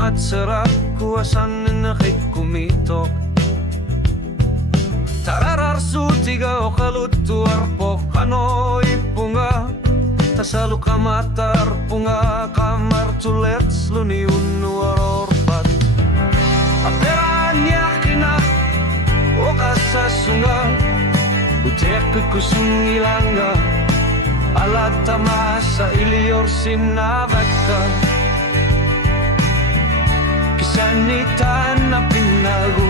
matserap kuasan nakik kumitok Tarararsu tiga o kalutuar po kanoy punga Tasalu kamatar punga kamar tulets luni unuar orpat Aperanya kina o kasasunga Utek kusungilanga Alat tamasa ilior sinabaka Kisanitan na pinago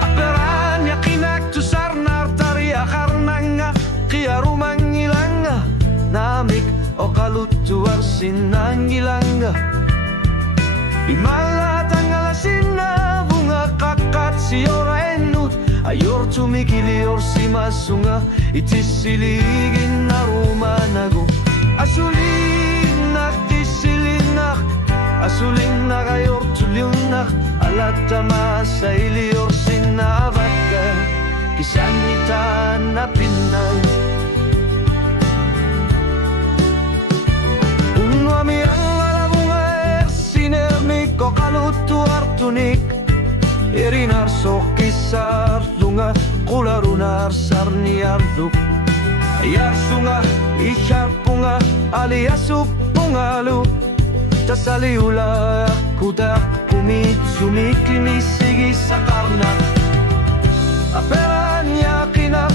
Aperanya kinaktusar nartaria karnanga Kia rumangilanga Namik o kalutuar sinangilanga Imalatang alasin na bunga kakat siora enut Ayor tumikilior si masunga Itisiligin na rumanago Asulinak tisilinak Asulinak ayor tuliunak Alatama sa ilior sinabaka Kisanita na pinang Unwami ang alabunga Sinermiko kalutuar tunik Irinar sokisar lunga kularunar sarniar duk Ayar sunga isyar punga aliasuk pungalu Tasaliula kudak kumit sumikini sigi sakarna Aperanya kinak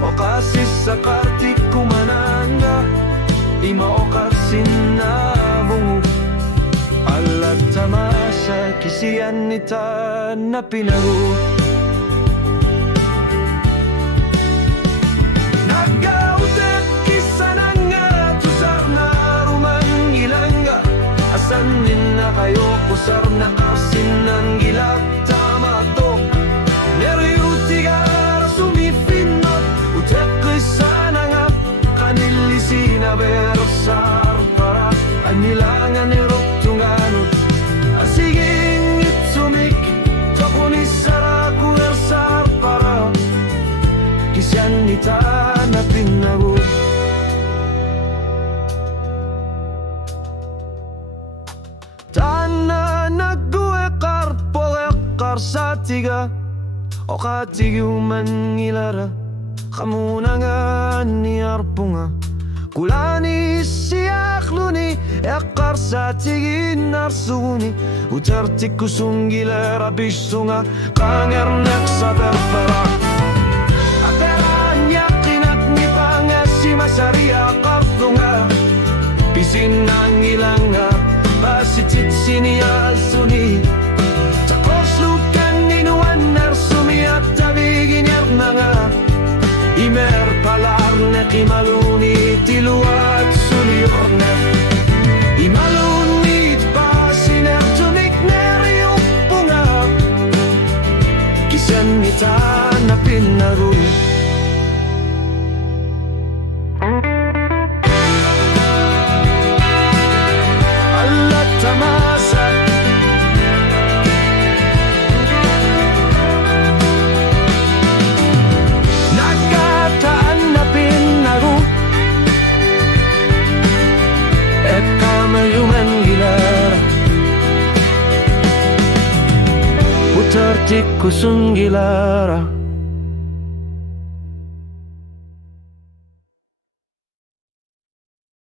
okasis sakarti kumananga Ima okasin na bungu Alat tamasa kisian nita na pinaru Nagautek kisananga tusar na rumangilanga Asanin na kayo kusar na kasin ng gilak tamatok Neriutigar sumifinot Utek kisananga kanilisi na bersar para anilangan nirok tunganut Asiging itsumik Tokunisara kuersar para Kisyan nita na pinago Tana nagguekar poekar sa tiga O katigi umangilara Kamunangan ni arpunga Kulani siyak luni Ekar sa tigin narsuni Utartik kusungilera bisunga Kangernek sa berpera Aperanya kinak ni pangasi masaria kartunga Pisinangilanga Basitit sinial suni Takos lukan ninuan narsumi At tabigin mga Imer palarne kimaluni tiluat suliorne Imalunit pasiner tunik neriuk punga Kisan nita na pinaru Alat tamasa Utartik kusunggilara